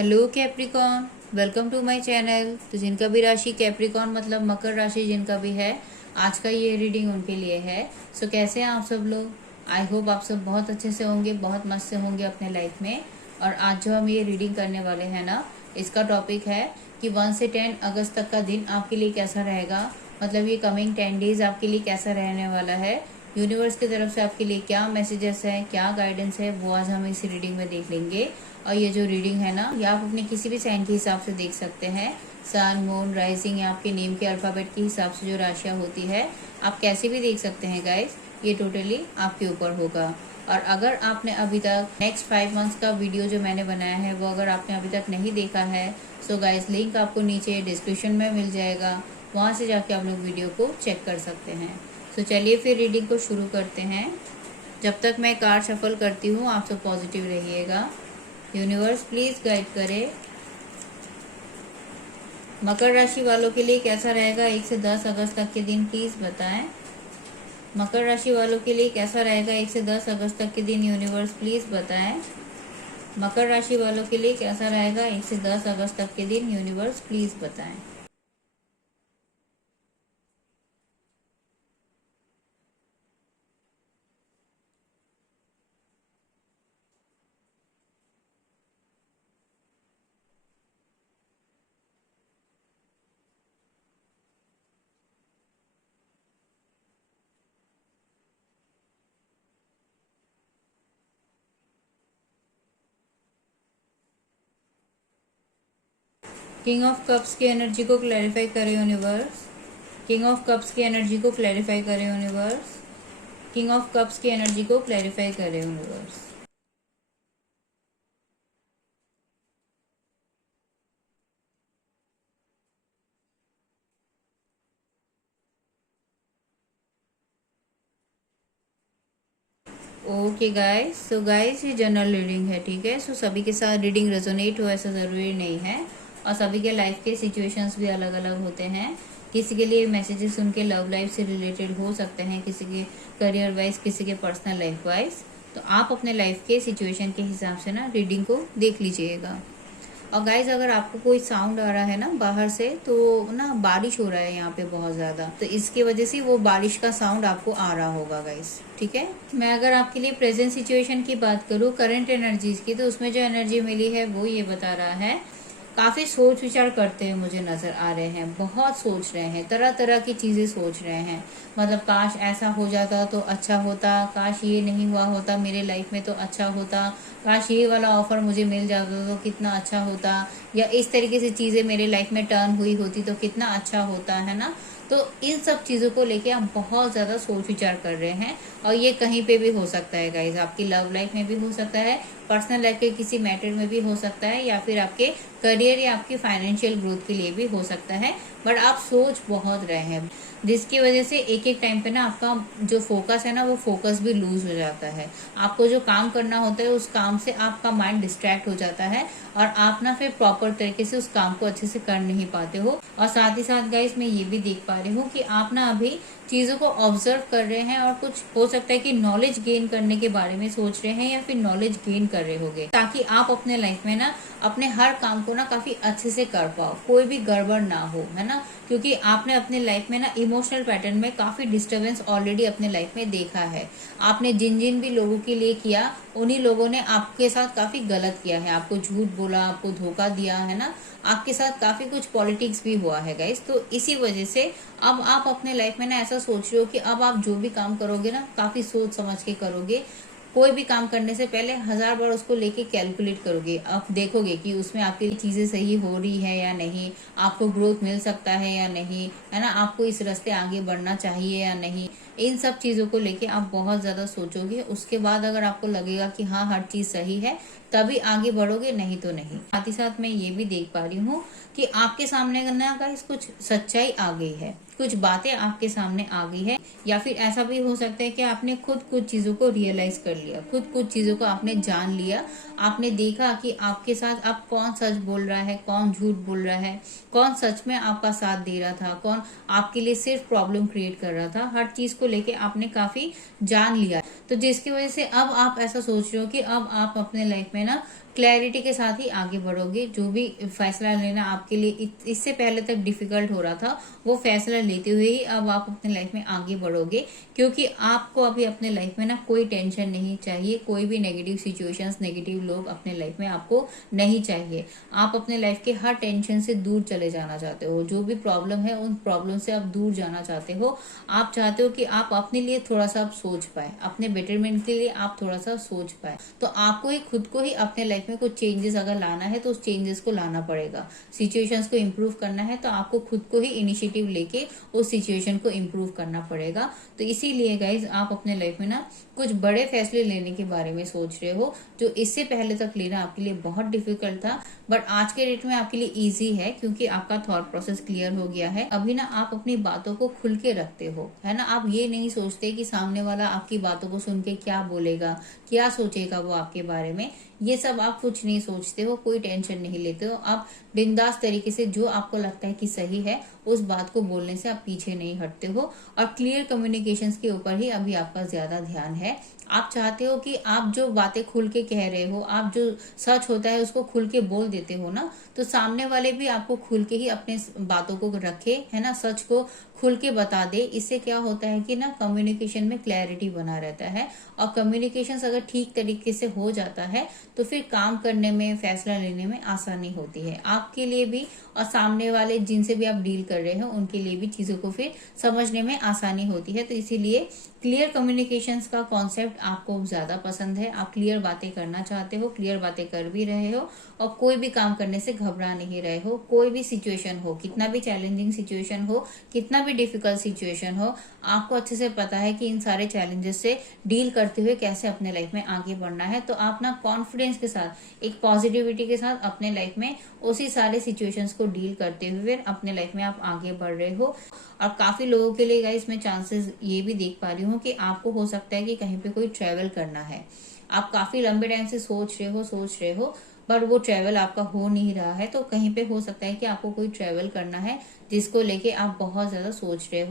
Hello Capricorn, welcome to my channel. तो जिनका भी राशि कैप्रिकॉन मतलब मकर राशि जिनका भी है, आज का ये रीडिंग उनके लिए है। सो कैसे हैं आप सब लोग? आई होप आप सब बहुत अच्छे से होंगे, बहुत मस्त से होंगे अपने लाइफ में। और आज जो हम ये रीडिंग करने वाले हैं ना, इसका टॉपिक है कि 1 से 10 अगस्त तक का दिन आपके लिए कैसा रहेगा। मतलब ये कमिंग 10 डेज आपके लिए कैसा रहने वाला है, यूनिवर्स की तरफ से आपके लिए क्या मैसेजेस हैं, क्या गाइडेंस है, वो आज हम इस रीडिंग में देख लेंगे। और ये जो रीडिंग है ना, ये आप अपने किसी भी साइन के हिसाब से देख सकते हैं। सन, मून, राइजिंग या आपके नेम के अल्फाबेट के हिसाब से जो राशियां होती है, आप कैसे भी देख सकते हैं गाइस। ये टोटली आपके ऊपर होगा। और अगर आपने अभी तक नेक्स्ट 5 मंथ्स का वीडियो जो मैंने बनाया है, वो अगर आपने अभी तक नहीं देखा है, सो गाइस लिंक आपको नीचे डिस्क्रिप्शन में मिल जाएगा, वहां से जाके आप लोग वीडियो को चेक कर सकते हैं। सो चलिए फिर रीडिंग को शुरू करते हैं। जब तक मैं कार्ड शफल करती हूँ, आप सब पॉजिटिव रहिएगा। यूनिवर्स प्लीज गाइड करे। मकर राशि वालों के लिए कैसा रहेगा 1 से 10 अगस्त तक के दिन, प्लीज बताएं। मकर राशि वालों के लिए कैसा रहेगा 1 से 10 अगस्त तक के दिन, यूनिवर्स प्लीज बताएं। मकर राशि वालों के लिए कैसा रहेगा 1 से 10 अगस्त तक के दिन, यूनिवर्स प्लीज बताएं। किंग ऑफ कप्स की एनर्जी को क्लैरिफाई करे यूनिवर्स। किंग ऑफ कप्स की एनर्जी को क्लैरिफाई करे यूनिवर्स। किंग ऑफ कप्स की एनर्जी को क्लैरिफाई करे universe. Okay guys, so guys ये जनरल रीडिंग है, ठीक है। सो सभी के साथ रीडिंग रेजोनेट हो ऐसा ज़रूरी नहीं है, और सभी के लाइफ के सिचुएशंस भी अलग अलग होते हैं। किसी के लिए मैसेजेस उनके लव लाइफ से रिलेटेड हो सकते हैं, किसी के करियर वाइज, किसी के पर्सनल लाइफ वाइज। तो आप अपने लाइफ के सिचुएशन के हिसाब से ना रीडिंग को देख लीजिएगा। और गाइज अगर आपको कोई साउंड आ रहा है ना बाहर से, तो ना बारिश हो रहा है यहाँ पे बहुत ज्यादा, तो इसकी वजह से वो बारिश का साउंड आपको आ रहा होगा गाइज, ठीक है। मैं अगर आपके लिए प्रेजेंट सिचुएशन की बात करूँ, करंट एनर्जीज की, तो उसमें जो एनर्जी मिली है वो ये बता रहा है काफी सोच विचार करते हुए मुझे नजर आ रहे हैं। बहुत सोच रहे हैं, तरह तरह की चीजें सोच रहे हैं। मतलब काश ऐसा हो जाता तो अच्छा होता, काश ये नहीं हुआ होता मेरे लाइफ में तो अच्छा होता, काश ये वाला ऑफर मुझे मिल जाता तो कितना अच्छा होता, या इस तरीके से चीजें मेरे लाइफ में टर्न हुई होती तो कितना अच्छा होता, है ना। तो इन सब चीजों को लेके आप बहुत ज्यादा सोच विचार कर रहे हैं। और ये कहीं पे भी हो सकता है गाइज, आपकी लव लाइफ में भी हो सकता है, पर्सनल लाइफ के किसी मैटर में भी हो सकता है, या फिर आपके करियर या आपकी फाइनेंशियल ग्रोथ के लिए भी हो सकता है। बट आप सोच बहुत रहे हैं, जिसकी वजह से एक एक टाइम पे ना आपका जो फोकस है ना, वो फोकस भी लूज हो जाता है। आपको जो काम करना होता है उस काम से आपका माइंड डिस्ट्रैक्ट हो जाता है, और आप ना फिर प्रॉपर तरीके से उस काम को अच्छे से कर नहीं पाते हो। और साथ ही साथ गाइस मैं ये भी देख पा रही हूँ कि आप ना अभी चीजों को ऑब्जर्व कर रहे हैं, और कुछ हो सकता है कि नॉलेज गेन करने के बारे में सोच रहे हैं, या फिर नॉलेज गेन कर रहे होंगे, ताकि आप अपने लाइफ में ना अपने हर काम को ना काफी अच्छे से कर पाओ, कोई भी गड़बड़ ना हो, है ना। क्योंकि आपने अपने लाइफ में ना इमोशनल पैटर्न में काफी डिस्टरबेंस ऑलरेडी अपने लाइफ में देखा है। आपने जिन जिन भी लोगों के लिए किया, उन्हीं लोगों ने आपके साथ काफी गलत किया है, आपको झूठ बोला, आपको धोखा दिया, है ना। आपके साथ काफी कुछ पॉलिटिक्स भी हुआ है गाइस। तो इसी वजह से अब आप अपने लाइफ में ना ऐसा सोच रहे हो कि अब आप जो भी काम करोगे ना, काफी सोच समझ के करोगे। कोई भी काम करने से पहले 1000 बार उसको लेके कैलकुलेट करोगे। आप देखोगे कि उसमें आपकी चीजें सही हो रही है या नहीं, आपको ग्रोथ मिल सकता है या नहीं, है ना, आपको इस रास्ते आगे बढ़ना चाहिए या नहीं। इन सब चीजों को लेके आप बहुत ज्यादा सोचोगे। उसके बाद अगर आपको लगेगा कि हाँ हर चीज सही है, तभी आगे बढ़ोगे, नहीं तो नहीं। साथ ही साथ मैं ये भी देख पा रही हूँ कि आपके सामने ना गाइस कुछ सच्चाई आ गई है, कुछ बातें आपके सामने आ गई है, या फिर ऐसा भी हो सकता है कि आपने खुद कुछ चीजों को रियलाइज कर लिया, खुद कुछ चीजों को आपने जान लिया। आपने देखा कि आपके साथ अब कौन सच बोल रहा है, कौन झूठ बोल रहा है, कौन सच में आपका साथ दे रहा था, कौन आपके लिए सिर्फ प्रॉब्लम क्रिएट कर रहा था। हर चीज को लेके आपने काफी जान लिया, तो जिसकी वजह से अब आप ऐसा सोच रहे हो कि अब आप अपने लाइफ में ना क्लैरिटी के साथ ही आगे बढ़ोगे। जो भी फैसला लेना आपके लिए इससे पहले तक डिफिकल्ट हो रहा था, वो फैसला लेते हुए ही अब आप अपने लाइफ में आगे बढ़ोगे, क्योंकि आपको अभी अपने लाइफ में ना कोई टेंशन नहीं चाहिए, कोई भी नेगेटिव सिचुएशंस, नेगेटिव लोग अपने लाइफ में आपको नहीं चाहिए। आप अपने लाइफ के हर टेंशन से दूर चले जाना चाहते हो, जो भी प्रॉब्लम है उन प्रॉब्लम से आप दूर जाना चाहते हो। आप चाहते हो कि आप अपने लिए थोड़ा सा आप सोच पाए, अपने बेटरमेंट के लिए आप थोड़ा सा सोच पाए। तो आपको ही खुद को ही अपने लाइफ में कुछ चेंजेस अगर लाना है तो उस चेंजेस को लाना पड़ेगा। सिचुएशंस को इम्प्रूव करना है तो आपको खुद को ही इनिशिएटिव लेके उस सिचुएशन को इम्प्रूव करना पड़ेगा। तो इसीलिए गाइज आप अपने लाइफ में ना कुछ बड़े फैसले लेने के बारे में सोच रहे हो, जो इससे पहले तक लेना आपके लिए बहुत डिफिकल्ट था, बट आज के डेट में आपके लिए इजी है, क्योंकि आपका थॉट प्रोसेस क्लियर हो गया है। अभी ना आप अपनी बातों को खुल के रखते हो, है ना। आप ये नहीं सोचते कि सामने वाला आपकी बातों को सुन के क्या बोलेगा, क्या सोचेगा वो आपके बारे में। ये सब आप कुछ नहीं सोचते हो, कोई टेंशन नहीं लेते हो। आप बिंदास तरीके से जो आपको लगता है कि सही है उस बात को बोलने से आप पीछे नहीं हटते हो, और क्लियर कम्युनिकेशंस के ऊपर ही अभी आपका ज्यादा ध्यान है। आप चाहते हो कि आप जो बातें खुल के कह रहे हो, आप जो सच होता है उसको खुल के बोल देते हो ना, तो सामने वाले भी आपको खुल के ही अपने बातों को रखे, है ना, सच को खुल के बता दे। इससे क्या होता है कि ना कम्युनिकेशन में क्लैरिटी बना रहता है, और कम्युनिकेशन अगर ठीक तरीके से हो जाता है तो फिर काम करने में, फैसला लेने में आसानी होती है आपके लिए भी, और सामने वाले जिनसे भी आप डील कर रहे हो उनके लिए भी चीजों को फिर समझने में आसानी होती है। तो इसीलिए क्लियर कम्युनिकेशंस का कॉन्सेप्ट आपको ज्यादा पसंद है। आप क्लियर बातें करना चाहते हो, क्लियर बातें कर भी रहे हो, और कोई भी काम करने से घबरा नहीं रहे हो। कोई भी सिचुएशन हो, कितना भी चैलेंजिंग सिचुएशन हो, कितना भी डिफिकल्ट सिचुएशन हो, आपको अच्छे से पता है कि इन सारे चैलेंजेस से डील करते हुए कैसे अपने लाइफ में आगे बढ़ना है। तो आप ना कॉन्फिडेंस के साथ, एक पॉजिटिविटी के साथ अपने लाइफ में उसी सारे सिचुएशंस को डील करते हुए अपने लाइफ में आप आगे बढ़ रहे हो। और काफी लोगों के लिए गाइस मैं चांसेस ये भी देख पा रही हूँ कि आपको हो सकता है कि कहीं पे कोई ट्रेवल करना है। आप काफी लंबे टाइम से सोच रहे हो पर वो ट्रेवल आपका हो नहीं रहा है। तो कहीं पे हो सकता है कि आपको कोई ट्रेवल करना है जिसको लेके आप बहुत ज्यादा सोच रहे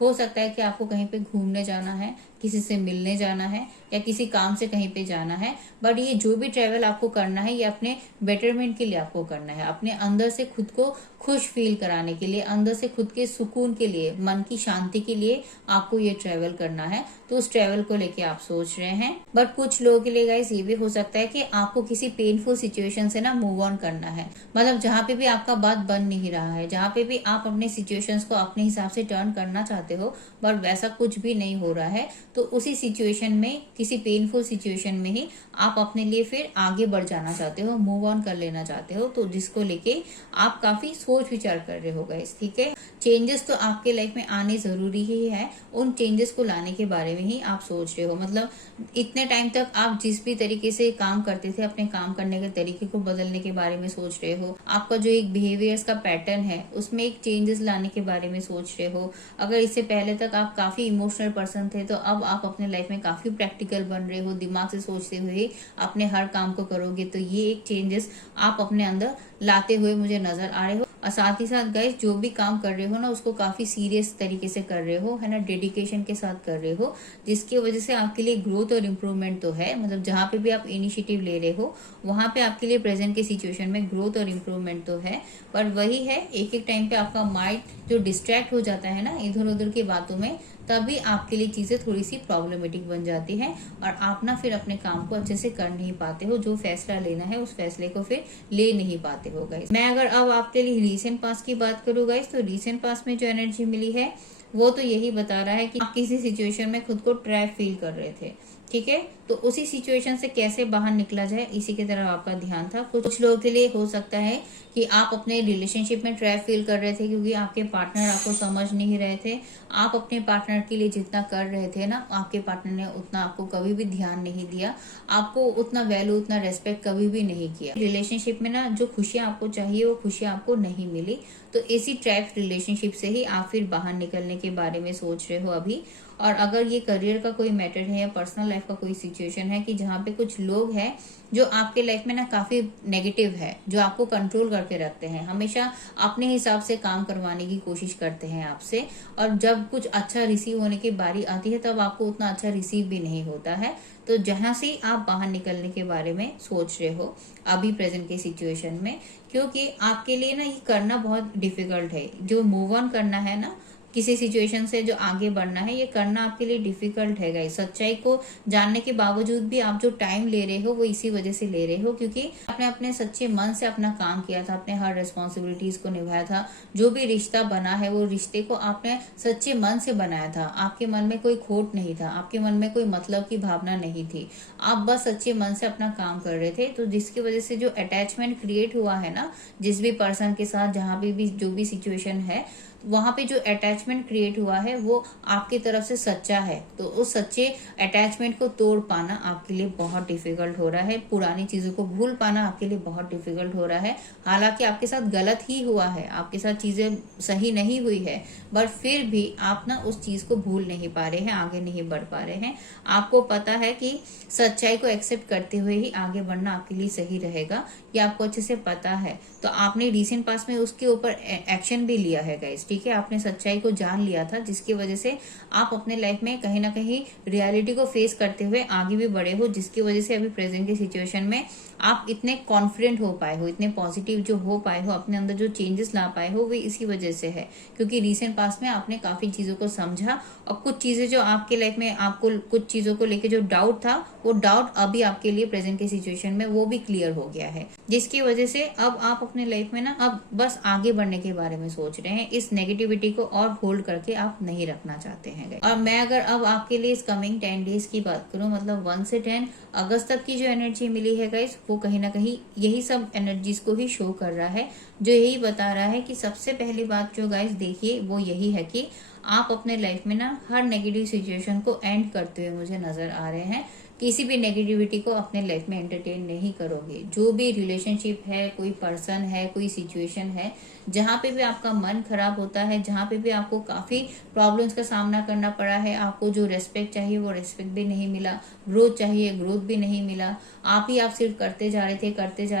हो सकता है कि आपको कहीं पे घूमने जाना है, किसी से मिलने जाना है, या किसी काम से कहीं पे जाना है। बट ये जो भी ट्रेवल आपको करना है ये अपने बेटरमेंट के लिए आपको करना है, अपने अंदर से खुद को खुश फील कराने के लिए, अंदर से खुद के सुकून के लिए, मन की शांति के लिए आपको ये ट्रेवल करना है। तो उस ट्रेवल को लेके आप सोच रहे हैं। बट कुछ लोगों के लिए गाइस ये भी हो सकता है कि आपको किसी पेनफुल सिचुएशन से ना मूव ऑन करना है, मतलब जहाँ पे भी आपका बात बन नहीं रहा है, जहाँ पे भी आप अपने सिचुएशंस को अपने हिसाब से टर्न करना चाहते हो बट वैसा कुछ भी नहीं हो रहा है, तो उसी सिचुएशन में, किसी पेनफुल सिचुएशन में ही आप अपने लिए फिर आगे बढ़ जाना चाहते हो, मूव ऑन कर लेना चाहते हो। तो जिसको लेके आप काफी सोच विचार कर रहे हो गाइस, ठीक है। चेंजेस तो आपके लाइफ में आने जरूरी ही है, उन चेंजेस को लाने के बारे में ही आप सोच रहे हो। मतलब इतने टाइम तक आप जिस भी तरीके से काम करते थे, अपने काम करने के तरीके को बदलने के बारे में सोच रहे हो। आपका जो एक बिहेवियर्स का पैटर्न है उसमें एक चेंजेस लाने के बारे में सोच रहे हो। अगर इससे पहले तक आप काफी इमोशनल पर्सन थे तो अब आप अपने लाइफ में काफी प्रैक्टिकल बन रहे हो, दिमाग से सोचते हुए अपने हर काम को करोगे। तो ये एक चेंजेस आप अपने अंदर लाते हुए मुझे नजर आ रहे हो। और साथ ही साथ गाइस जो भी काम कर रहे हो ना उसको काफी सीरियस तरीके से कर रहे हो, है ना, डेडिकेशन के साथ कर रहे हो, जिसकी वजह से आपके लिए ग्रोथ और इम्प्रूवमेंट तो है। मतलब जहाँ पे भी आप इनिशिएटिव ले रहे हो वहां पे आपके लिए प्रेजेंट के सिचुएशन में ग्रोथ और इम्प्रूवमेंट तो है। पर वही है, एक एक टाइम पे आपका माइंड जो डिस्ट्रैक्ट हो जाता है ना इधर उधर की बातों में, तभी आपके लिए चीजें थोड़ी सी प्रॉब्लमेटिक बन जाती है और आप ना फिर अपने काम को अच्छे से कर नहीं पाते हो। जो फैसला लेना है उस फैसले को फिर ले नहीं पाते हो गाइस। मैं अगर अब आपके लिए रीसेंट पास की बात करूँ गाइस, तो रीसेंट पास में जो एनर्जी मिली है वो तो यही बता रहा है कि आप किसी सिचुएशन में खुद को ट्रैप फील कर रहे थे, ठीक है। तो उसी सिचुएशन से कैसे बाहर निकला जाए, इसी की तरफ आपका ध्यान था। कुछ लोगों के लिए हो सकता है कि आप अपने रिलेशनशिप में ट्रैप फील कर रहे थे क्योंकि आपके पार्टनर आपको समझ नहीं रहे थे। आप अपने पार्टनर के लिए जितना कर रहे थे ना, आपके पार्टनर ने उतना आपको कभी भी ध्यान नहीं दिया, आपको उतना वैल्यू, उतना रेस्पेक्ट कभी भी नहीं किया। रिलेशनशिप में ना जो खुशियां आपको चाहिए वो खुशियां आपको नहीं मिली। तो इसी ट्रैप रिलेशनशिप से ही आप फिर बाहर निकलने के बारे में सोच रहे हो अभी। और अगर ये करियर का कोई मैटर है या पर्सनल लाइफ का कोई सिचुएशन है कि जहाँ पे कुछ लोग हैं जो आपके लाइफ में ना काफी नेगेटिव है, जो आपको कंट्रोल करके रखते हैं, हमेशा अपने हिसाब से काम करवाने की कोशिश करते हैं आपसे, और जब कुछ अच्छा रिसीव होने की बारी आती है तब आपको उतना अच्छा रिसीव भी नहीं होता है। तो जहां से आप बाहर निकलने के बारे में सोच रहे हो अभी प्रेजेंट के सिचुएशन में, क्योंकि आपके लिए ना ये करना बहुत डिफिकल्ट है। जो मूव ऑन करना है ना किसी सिचुएशन से, जो आगे बढ़ना है, ये करना आपके लिए डिफिकल्ट है गाइस। सच्चाई को जानने के बावजूद भी आप जो टाइम ले रहे हो वो इसी वजह से ले रहे हो क्योंकि आपने अपने सच्चे मन से अपना काम किया था, अपने हर रिस्पॉन्सिबिलिटीज को निभाया था। जो भी रिश्ता बना है वो रिश्ते को आपने सच्चे मन से बनाया था। आपके मन में कोई खोट नहीं था, आपके मन में कोई मतलब की भावना नहीं थी, आप बस सच्चे मन से अपना काम कर रहे थे। तो जिसकी वजह से जो अटैचमेंट क्रिएट हुआ है ना जिस भी पर्सन के साथ, जहां भी जो भी सिचुएशन है, वहां पे जो अटैचमेंट क्रिएट हुआ है वो आपकी तरफ से सच्चा है। तो उस सच्चे अटैचमेंट को तोड़ पाना आपके लिए बहुत डिफिकल्ट हो रहा है, पुरानी चीजों को भूल पाना आपके लिए बहुत डिफिकल्ट हो रहा है। हालांकि आपके साथ गलत ही हुआ है, आपके साथ चीजें सही नहीं हुई है, बट फिर भी आप ना उस चीज को भूल नहीं पा रहे हैं, आगे नहीं बढ़ पा रहे हैं। आपको पता है कि सच्चाई को एक्सेप्ट करते हुए ही आगे बढ़ना आपके लिए सही रहेगा, ये आपको अच्छे से पता है। तो आपने रिसेंट पास में उसके ऊपर एक्शन भी लिया है गाइस, ठीक है। आपने सच्चाई को जान लिया था जिसकी वजह से आप अपने लाइफ में कहीं ना कहीं रियलिटी को फेस करते हुए आगे भी बढ़े हो, जिसकी वजह से अभी प्रेजेंट की सिचुएशन में आप इतने कॉन्फिडेंट हो पाए हो, इतने पॉजिटिव जो हो पाए हो, अपने अंदर जो चेंजेस ला पाए हो, वो इसी वजह से है क्योंकि रिसेंट पास्ट में आपने काफी चीजों को समझा और कुछ चीजें जो आपके लाइफ में आपको कुछ चीजों को लेके जो डाउट था, वो डाउट अभी आपके लिए प्रेजेंट की सिचुएशन में वो भी क्लियर हो गया है, जिसकी वजह से अब आप अपने लाइफ में ना अब बस आगे बढ़ने के बारे में सोच रहे हैं। इस नेगेटिविटी को और होल्ड करके आप नहीं रखना चाहते हैं। और मैं अगर अब आपके लिए इस कमिंग 10 डेज की बात करूं, मतलब 1 से 10 अगस्त तक की जो एनर्जी मिली है गाइस, वो कहीं ना कहीं यही सब एनर्जीज को ही शो कर रहा है, जो यही बता रहा है कि सबसे पहली बात जो गाइस देखिए वो यही है कि आप अपने लाइफ में ना हर नेगेटिव सिचुएशन को एंड करते हुए मुझे नजर आ रहे हैं। किसी भी नेगेटिविटी को अपने लाइफ में एंटरटेन नहीं करोगे। जो भी रिलेशनशिप है, कोई पर्सन है, कोई सिचुएशन है, जहाँ पे भी आपका मन खराब होता है, जहाँ पे भी आपको काफी प्रॉब्लम्स का सामना करना पड़ा है, आपको जो रेस्पेक्ट चाहिए वो रेस्पेक्ट भी नहीं मिला, ग्रोथ चाहिए ग्रोथ भी नहीं मिला, आप सिर्फ करते जा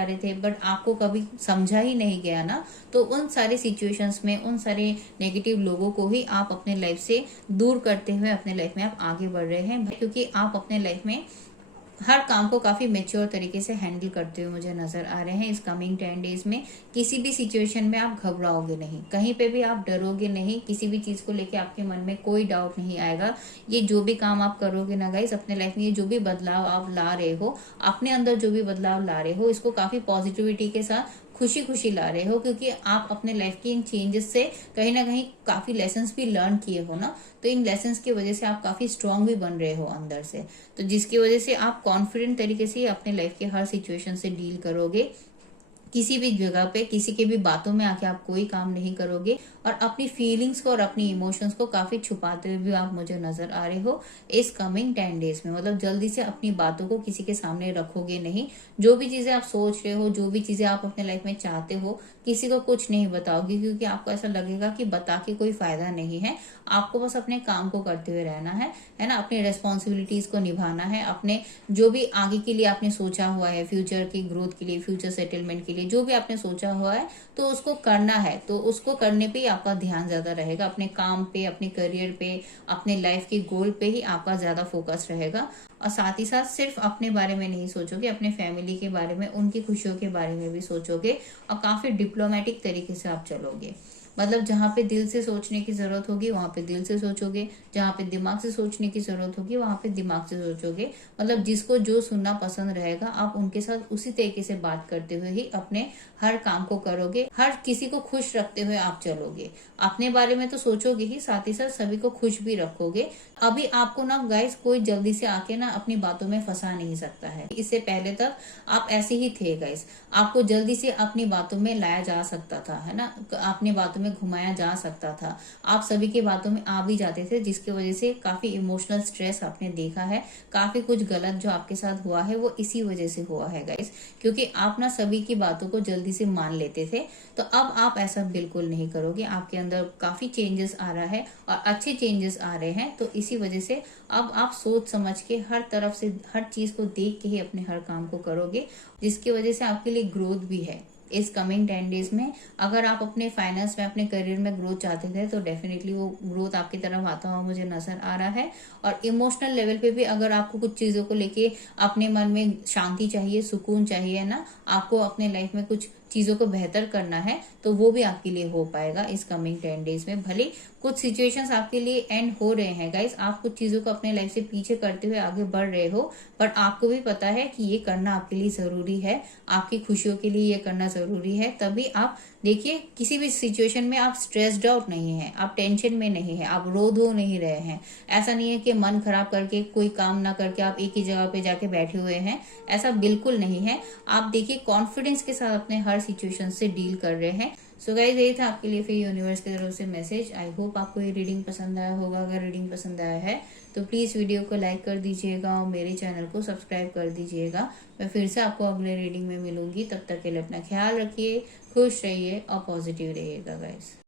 रहे थे बट आपको कभी समझा ही नहीं गया ना, तो उन सारे सिचुएशंस में उन सारे नेगेटिव लोगों को ही आप अपने लाइफ से दूर करते हुए अपने लाइफ में आप आगे बढ़ रहे हैं, क्योंकि आप अपने लाइफ में हर काम को काफी मेच्योर तरीके से हैंडल करते हुए मुझे नजर आ रहे हैं। इस कमिंग 10 डेज में किसी भी सिचुएशन में आप घबराओगे नहीं, कहीं पे भी आप डरोगे नहीं, किसी भी चीज को लेके आपके मन में कोई डाउट नहीं आएगा। ये जो भी काम आप करोगे ना गाइस अपने लाइफ में, ये जो भी बदलाव आप ला रहे हो, अपने अंदर जो भी बदलाव ला रहे हो, इसको काफी पॉजिटिविटी के साथ खुशी खुशी ला रहे हो, क्योंकि आप अपने लाइफ की इन चेंजेस से कहीं ना कहीं काफी लेसन्स भी लर्न किए हो ना, तो इन लेसन्स की वजह से आप काफी स्ट्रांग भी बन रहे हो अंदर से, तो जिसकी वजह से आप कॉन्फिडेंट तरीके से अपने लाइफ के हर सिचुएशन से डील करोगे। किसी भी जगह पे किसी के भी बातों में आके आप कोई काम नहीं करोगे और अपनी फीलिंग्स को और अपनी इमोशंस को काफी छुपाते हुए भी आप मुझे नजर आ रहे हो इस कमिंग 10 डेज में। मतलब जल्दी से अपनी बातों को किसी के सामने रखोगे नहीं, जो भी चीजें आप सोच रहे हो, जो भी चीजें आप अपने लाइफ में चाहते हो, किसी को कुछ नहीं बताओगे, क्योंकि आपको ऐसा लगेगा कि बता के कोई फायदा नहीं है। आपको बस अपने काम को करते हुए रहना है ना, अपनी रेस्पॉन्सिबिलिटीज को निभाना है, अपने जो भी आगे के लिए आपने सोचा हुआ है, फ्यूचर की ग्रोथ के लिए, फ्यूचर सेटलमेंट के लिए जो भी आपने सोचा हुआ है, तो उसको करना है। तो उसको करने पे ही आपका ध्यान ज्यादा रहेगा, अपने काम पे, अपने करियर पे, अपने लाइफ के गोल पे ही आपका ज्यादा फोकस रहेगा। और साथ ही साथ सिर्फ अपने बारे में नहीं सोचोगे, अपने फैमिली के बारे में, उनकी खुशियों के बारे में भी सोचोगे और काफी डिप्लोमेटिक तरीके से आप चलोगे। मतलब जहाँ पे दिल से सोचने की जरूरत होगी वहां पे दिल से सोचोगे, जहाँ पे दिमाग से सोचने की जरूरत होगी वहां पे दिमाग से सोचोगे। मतलब जिसको जो सुनना पसंद रहेगा आप उनके साथ उसी तरीके से बात करते हुए ही अपने हर काम को करोगे, हर किसी को खुश रखते हुए आप चलोगे। अपने बारे में तो सोचोगे ही, साथ ही साथ सभी को खुश भी रखोगे। अभी आपको ना गाइस कोई जल्दी से आके ना अपनी बातों में फंसा नहीं सकता है। इससे पहले तक आप ऐसे ही थे गाइस, आपको जल्दी से अपनी बातों में लाया जा सकता था, है ना, अपनी बातों में घुमाया जा सकता था, आप सभी की बातों में आ भी जाते थे, जिसकी वजह से काफी इमोशनल स्ट्रेस आपने देखा है। काफी कुछ गलत जो आपके साथ हुआ है वो इसी वजह से हुआ है गाइस, क्योंकि आप ना सभी की बातों को जल्दी से मान लेते थे। तो अब आप ऐसा बिल्कुल नहीं करोगे, आपके अंदर काफी चेंजेस आ रहा है और अच्छे चेंजेस आ रहे हैं। तो इसी वजह से अब आप सोच समझ के हर तरफ से हर चीज को देख के ही अपने हर काम को करोगे, जिसकी वजह से आपके लिए ग्रोथ भी है इस कमिंग 10 डेज में। अगर आप अपने फाइनेंस में अपने करियर में ग्रोथ चाहते थे तो डेफिनेटली वो ग्रोथ आपकी तरफ आता हुआ मुझे नजर आ रहा है। और इमोशनल लेवल पे भी अगर आपको कुछ चीजों को लेके अपने मन में शांति चाहिए, सुकून चाहिए ना, आपको अपने लाइफ में कुछ चीजों को बेहतर करना है, तो वो भी आपके लिए हो पाएगा इस कमिंग 10 डेज में। भले कुछ सिचुएशंस आपके लिए एंड हो रहे हैं गाइस, आप कुछ चीजों को अपने लाइफ से पीछे करते हुए आगे बढ़ रहे हो, पर आपको भी पता है कि ये करना आपके लिए जरूरी है, आपकी खुशियों के लिए ये करना जरूरी है। तभी आप देखिए किसी भी सिचुएशन में आप स्ट्रेस्ड आउट नहीं है, आप टेंशन में नहीं है, आप रो धो नहीं रहे हैं। ऐसा नहीं है कि मन खराब करके कोई काम ना करके आप एक ही जगह पे जाके बैठे हुए हैं, ऐसा बिल्कुल नहीं है। आप देखिए कॉन्फिडेंस के साथ अपने हर सिचुएशन से डील कर रहे हैं। सो गाइस यही था आपके लिए फिर यूनिवर्स की तरफ से मैसेज। आई होप आपको ये रीडिंग पसंद आया होगा। अगर रीडिंग पसंद आया है तो प्लीज वीडियो को लाइक कर दीजिएगा और मेरे चैनल को सब्सक्राइब कर दीजिएगा। मैं फिर से आपको अगले रीडिंग में मिलूंगी, तब तक के लिए अपना ख्याल रखिए, खुश रहिए और पॉजिटिव रहिएगा गाइस।